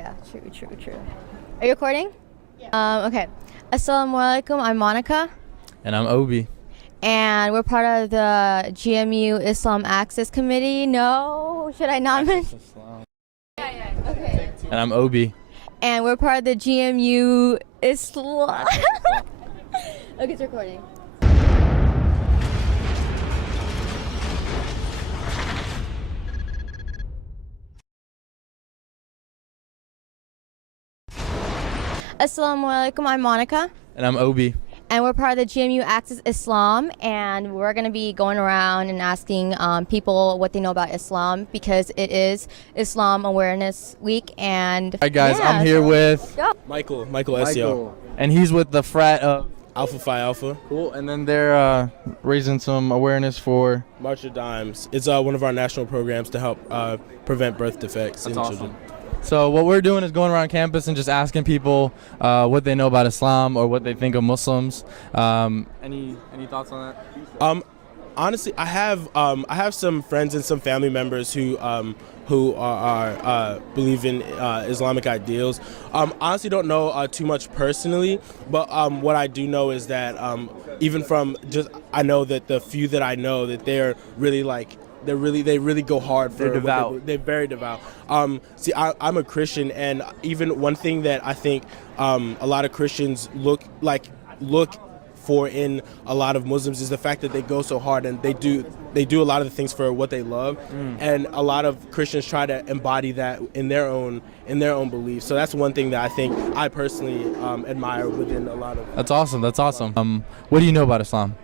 Yeah, true. Are you recording? Yeah. Okay. Assalamu alaikum, I'm Monika. And I'm Obi. And we're part of the GMU Islam Access Committee. No, should I not mention? Yeah. Okay. And I'm Obi. And we're part of the GMU Islam. Okay, it's recording. Assalamu alaikum, I'm Monika. And I'm Obi. And we're part of the GMU Access Islam, and we're going to be going around and asking people what they know about Islam, because it is Islam Awareness Week. And Hi guys, I'm here with Michael Esio. And he's with the frat of Alpha Phi Alpha. Cool. And then they're raising some awareness for March of Dimes. It's one of our national programs to help prevent birth defects in awesome. children. So what we're doing is going around campus and just asking people what they know about Islam or what they think of Muslims. Any thoughts on that? Honestly, I have some friends and some family members who believe in Islamic ideals. Honestly, don't know too much personally, but what I do know is that even from I know that the few that I know that they're really they really go hard for. They're devout. They're very devout. See, I'm a Christian, and even one thing that I think a lot of Christians look for in a lot of Muslims is the fact that they go so hard and they do a lot of the things for what they love, and a lot of Christians try to embody that in their own beliefs. So that's one thing that I think I personally admire within a lot of. That's awesome. What do you know about Islam?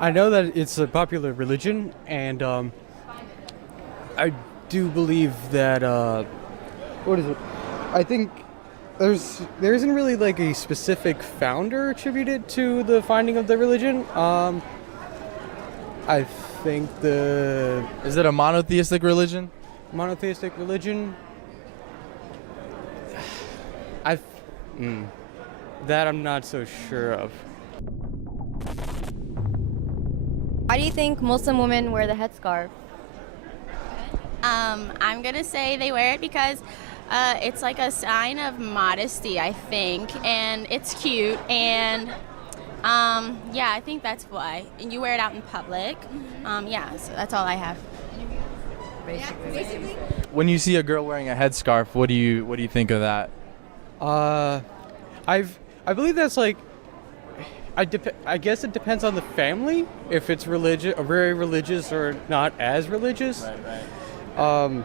I know that it's a popular religion, and I do believe that what is it? I think there isn't really like a specific founder attributed to the finding of the religion. I think Is it a monotheistic religion? Monotheistic religion. That I'm not so sure of. Why do you think Muslim women wear the headscarf? I'm gonna say they wear it because it's like a sign of modesty, I think, and it's cute, and yeah, I think that's why. And you wear it out in public. Yeah, so that's all I have. Basically. When you see a girl wearing a headscarf, what do you think of that? I believe that's like. I guess it depends on the family, if it's religious, very religious, or not as religious. Right.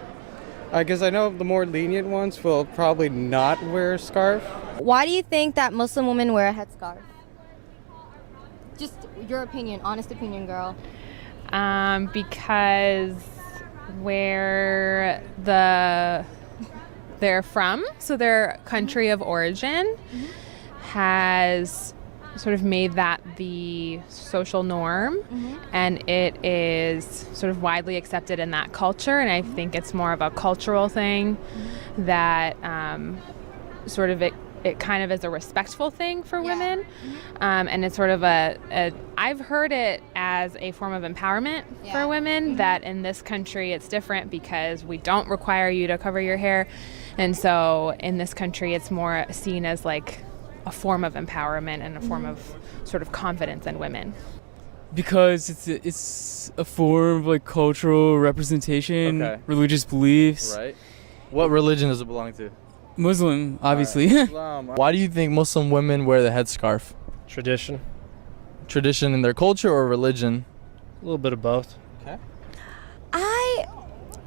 I guess I know the more lenient ones will probably not wear a scarf. Why do you think that Muslim women wear a headscarf? Just your opinion, honest opinion, girl. Because where they're from, so their country of origin has sort of made that the social norm, and it is sort of widely accepted in that culture, and I think it's more of a cultural thing that sort of it kind of is a respectful thing for women, and it's sort of I've heard it as a form of empowerment for women, that in this country it's different because we don't require you to cover your hair, and so in this country it's more seen as like a form of empowerment and a form of sort of confidence in women. Because it's a form of like cultural representation, religious beliefs. Right. What religion does it belong to? Muslim, obviously. Islam. Why do you think Muslim women wear the headscarf? Tradition. Tradition in their culture or religion? A little bit of both. Okay.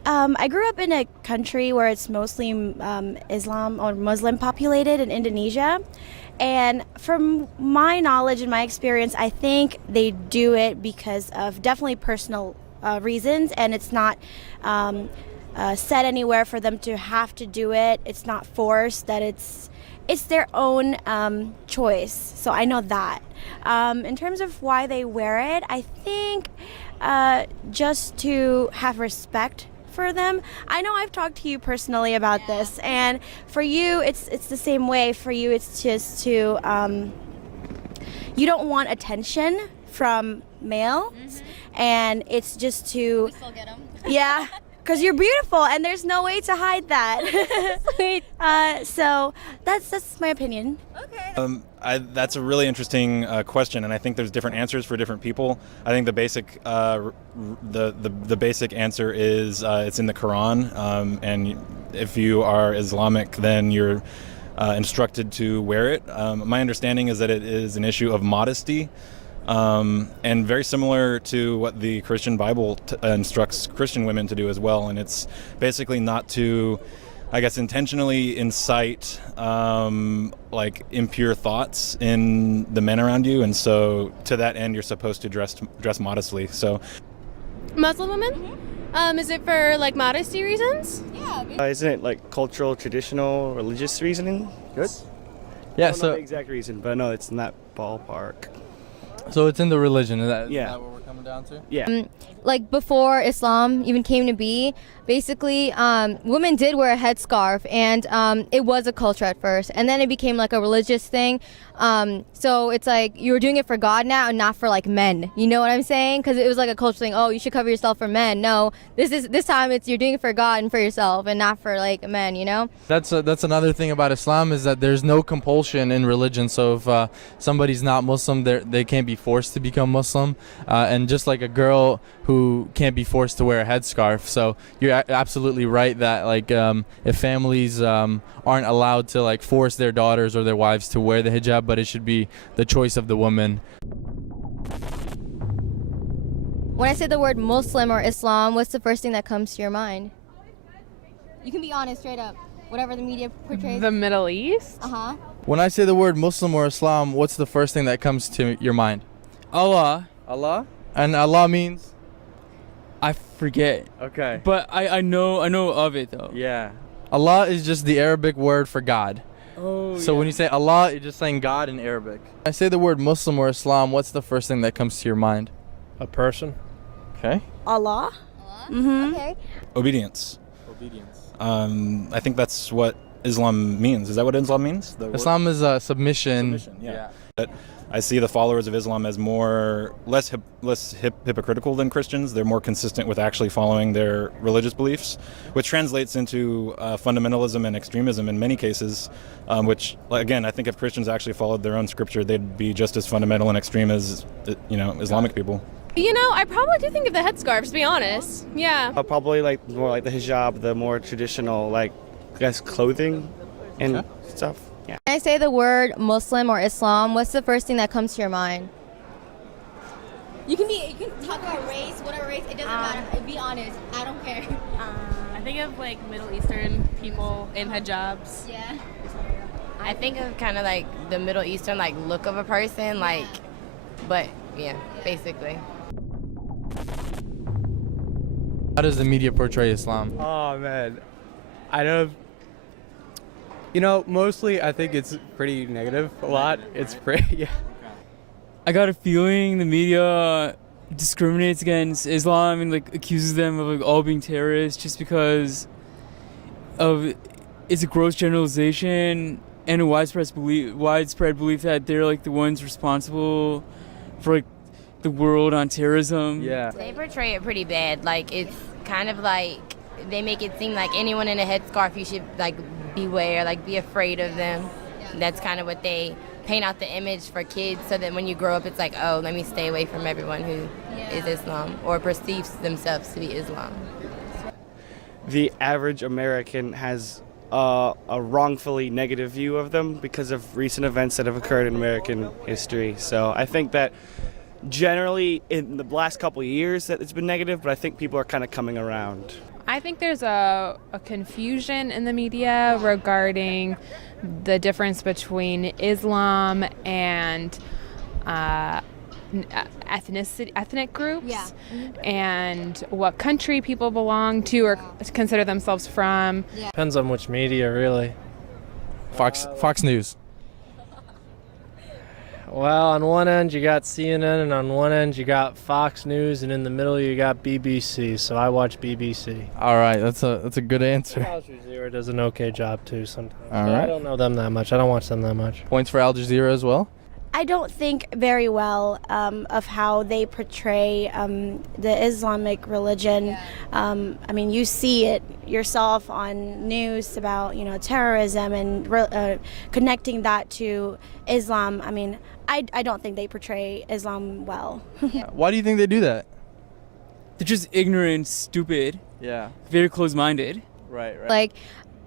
I grew up in a country where it's mostly Islam or Muslim populated in Indonesia. And from my knowledge and my experience, I think they do it because of definitely personal reasons, and it's not said anywhere for them to have to do it. It's not forced, that it's their own choice. So I know that. In terms of why they wear it, I think just to have respect for them. I know I've talked to you personally about this, and for you it's the same way. For you it's just to you don't want attention from males, and it's just to We still get them. yeah, because you're beautiful, and there's no way to hide that. So that's my opinion. That's a really interesting question, and I think there's different answers for different people. I think the basic the basic answer is it's in the Quran, and if you are Islamic, then you're instructed to wear it. My understanding is that it is an issue of modesty, and very similar to what the Christian Bible instructs Christian women to do as well. And it's basically not to, I guess, intentionally incite like impure thoughts in the men around you, and so to that end, you're supposed to dress modestly. So, Muslim women. Is it for like modesty reasons? Yeah. Isn't it like cultural, traditional, religious reasoning? Good. Yeah. I don't know So the exact reason, but no, it's in that ballpark. so it's in the religion. Is that Yeah. what we're coming down to? Yeah. Like before Islam even came to be, basically women did wear a headscarf, and it was a culture at first, and then it became like a religious thing. So it's like you were doing it for God now and not for like men. You know what I'm saying? Because it was like a cultural thing. Oh, you should cover yourself for men. No, this time it's you're doing it for God and for yourself, and not for like men. You know? That's another thing about Islam, is that there's no compulsion in religion. So if somebody's not Muslim, they can't be forced to become Muslim, and just like a girl who can't be forced to wear a headscarf. So you're absolutely right that like if families aren't allowed to like force their daughters or their wives to wear the hijab, but it should be the choice of the woman. When I say the word Muslim or Islam, what's the first thing that comes to your mind? You can be honest, straight up. Whatever the media portrays. The Middle East? Uh-huh. When I say the word Muslim or Islam, what's the first thing that comes to your mind? Allah. Allah? And Allah means? I forget. Okay. But I know of it though. Yeah. Allah is just the Arabic word for God. Oh. So when you say Allah, you're just saying God in Arabic. When I say the word Muslim or Islam, what's the first thing that comes to your mind? A person. Okay. Allah. Okay. obedience. Obedience. I think that's what Islam means. Is that what Islam means? The word? Islam is submission. Submission, yeah. But I see the followers of Islam as less hypocritical than Christians. They're more consistent with actually following their religious beliefs, which translates into fundamentalism and extremism in many cases, which, again, I think if Christians actually followed their own scripture, they'd be just as fundamental and extreme as, Islamic people. You know, I probably do think of the headscarf, to be honest. Yeah. Probably like more like the hijab, the more traditional, like, I guess, clothing and stuff. Yeah. When I say the word Muslim or Islam, what's the first thing that comes to your mind? You can talk about race, whatever race, it doesn't matter. Be honest, I don't care. I think of like Middle Eastern people in hijabs. Yeah. I think of kind of like the Middle Eastern like look of a person, like, but yeah, basically. How does the media portray Islam? Oh man, I don't. Mostly I think it's pretty negative. A lot. It's pretty. Yeah. I got a feeling the media discriminates against Islam and like accuses them of like all being terrorists just because of it's a gross generalization and a widespread belief that they're like the ones responsible for like the world on terrorism. Yeah. They portray it pretty bad. Like it's kind of like they make it seem like anyone in a headscarf you should like beware, like be afraid of them. That's kind of what they paint out the image for kids, so that when you grow up it's like, oh, let me stay away from everyone who is Islam or perceives themselves to be Islam. The average American has a wrongfully negative view of them because of recent events that have occurred in American history. So I think that generally in the last couple of years that it's been negative, but I think people are kind of coming around. I think there's a confusion in the media regarding the difference between Islam and ethnic groups, and what country people belong to or consider themselves from. Depends on which media, really. Fox News. Well, on one end you got CNN, and on one end you got Fox News, and in the middle you got BBC. So I watch BBC. All right, that's a good answer. Al Jazeera does an okay job too sometimes. All But right. I don't know them that much. I don't watch them that much. Points for Al Jazeera as well. I don't think very well of how they portray the Islamic religion. I mean, you see it yourself on news about, you know, terrorism and connecting that to Islam. I mean, I don't think they portray Islam well. Why do you think they do that? They're just ignorant, stupid, very closed-minded. Right.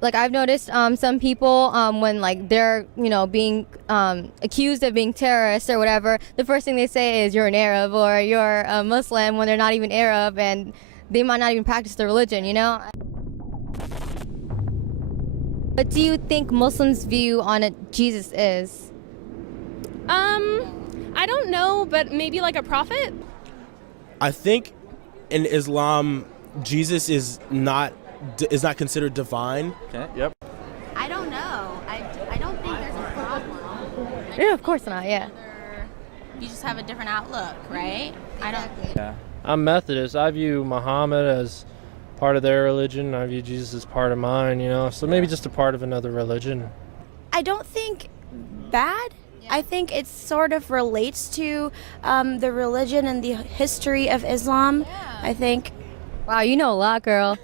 Like I've noticed some people when like they're, you know, being accused of being terrorists or whatever, the first thing they say is you're an Arab or you're a Muslim when they're not even Arab, and they might not even practice their religion, you know? What do you think Muslims' view on Jesus is? I don't know, but maybe like a prophet? I think in Islam, Jesus is not considered divine. Okay. Yep. I don't know. I don't think there's a problem. Yeah, of course not. Yeah. You just have a different outlook, right? I don't. Yeah. I'm Methodist. I view Muhammad as part of their religion. I view Jesus as part of mine, you know, so maybe just a part of another religion. I don't think bad. I think it sort of relates to the religion and the history of Islam. I think. Wow, you know a lot, girl.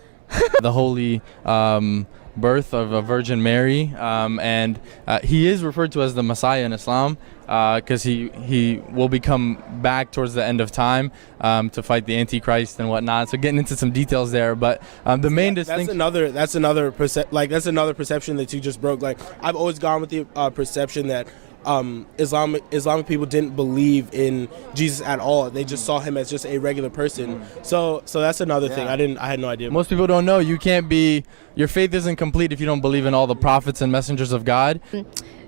The holy birth of a Virgin Mary, and he is referred to as the Messiah in Islam because he will become back towards the end of time to fight the Antichrist and whatnot. So getting into some details there, but the main distinction. That's another perception that you just broke. Like, I've always gone with the perception that Islamic people didn't believe in Jesus at all. They just saw him as just a regular person. So that's another thing. I had no idea. Most people don't know your faith isn't complete if you don't believe in all the prophets and messengers of God.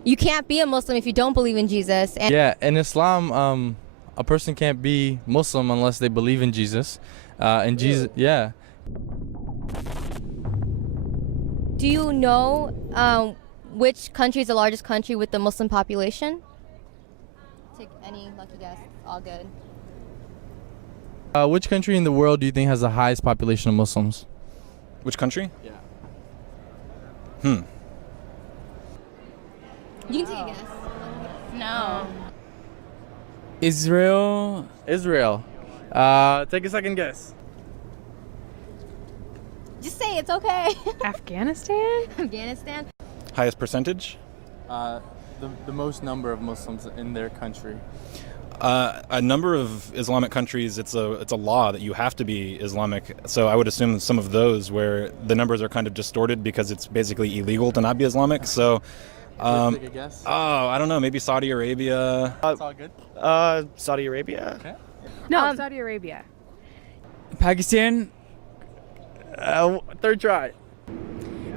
You can't be a Muslim if you don't believe in Jesus. And In Islam, a person can't be Muslim unless they believe in Jesus. Jesus, do you know which country is the largest country with the Muslim population? Take any lucky guess. All good. Which country in the world do you think has the highest population of Muslims? Which country? Yeah. You can take a guess. No. Israel. Take a second guess. Just say it's okay. Afghanistan? Afghanistan. Highest percentage? The most number of Muslims in their country. A number of Islamic countries, it's a law that you have to be Islamic. So I would assume some of those where the numbers are kind of distorted because it's basically illegal to not be Islamic. So, Take a guess. I don't know, maybe Saudi Arabia. It's all good. Saudi Arabia. Okay. No, Saudi Arabia. Pakistan? Third try.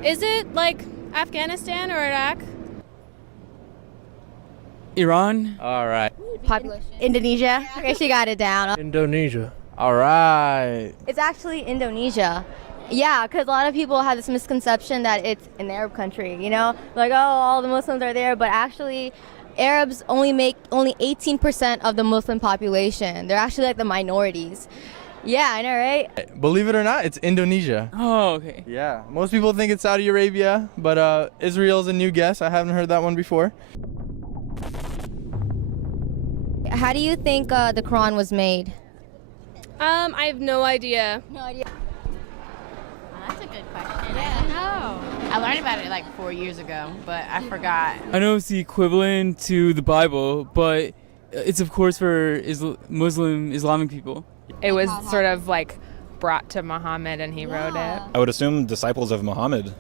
Is it like Afghanistan or Iraq? Iran? All right. Population. Indonesia. Okay, she got it down. Indonesia. All right. It's actually Indonesia. Yeah, because a lot of people have this misconception that it's an Arab country, you know? Like, oh, all the Muslims are there, but actually Arabs only make 18% of the Muslim population. They're actually like the minorities. Yeah, I know, right? Believe it or not, it's Indonesia. Oh, okay. Yeah. Most people think it's Saudi Arabia, but Israel's a new guess. I haven't heard that one before. How do you think the Quran was made? I have no idea. No idea. That's a good question. I don't know. I learned about it like 4 years ago, but I forgot. I know it's the equivalent to the Bible, but it's of course for Islamic people. It was sort of like brought to Muhammad and he wrote it. I would assume disciples of Muhammad,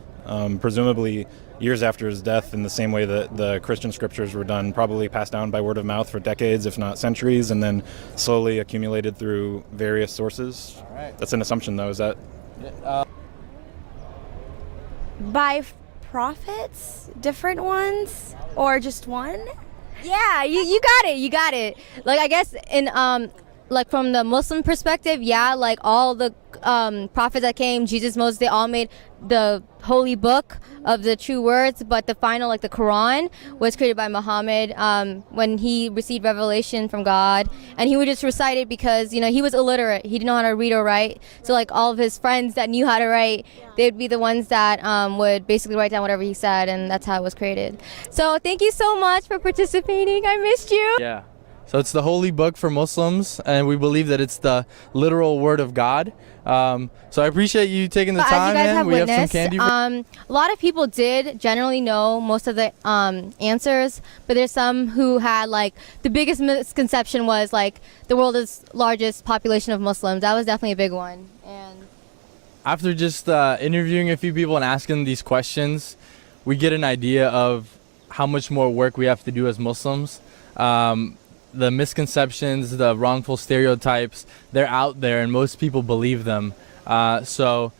presumably years after his death, in the same way that the Christian scriptures were done, probably passed down by word of mouth for decades, if not centuries, and then slowly accumulated through various sources. All right. That's an assumption, though. Is that? By prophets, different ones, or just one? Yeah, you got it. Like, I guess in like from the Muslim perspective, yeah, like all the prophets that came, Jesus, Moses, they all made the holy book of the true words, but the final, like the Quran, was created by Muhammad when he received revelation from God, and he would just recite it because, you know, he was illiterate. He didn't know how to read or write, so like all of his friends that knew how to write, they'd be the ones that would basically write down whatever he said, and that's how it was created. So thank you so much for participating. I missed you. Yeah. So it's the holy book for Muslims, and we believe that it's the literal word of God. So I appreciate you taking the But time, as you guys man. have We have witnessed, some candy. a lot of people did generally know most of the answers, but there's some who had like the biggest misconception was like the world's largest population of Muslims. That was definitely a big one. And After just interviewing a few people and asking these questions, we get an idea of how much more work we have to do as Muslims. The misconceptions, the wrongful stereotypes, they're out there and most people believe them. So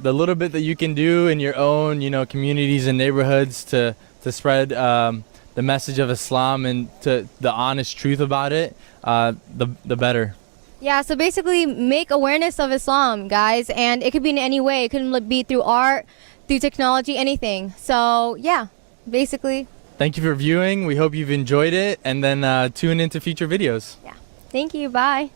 the little bit that you can do in your own, you know, communities and neighborhoods to spread the message of Islam and to the honest truth about it, the better. yeah, so basically make awareness of Islam, guys, and it could be in any way. It could be through art, through technology, anything. So yeah, basically. Thank you for viewing. We hope you've enjoyed it, and then tune into future videos. Yeah. Thank you. Bye.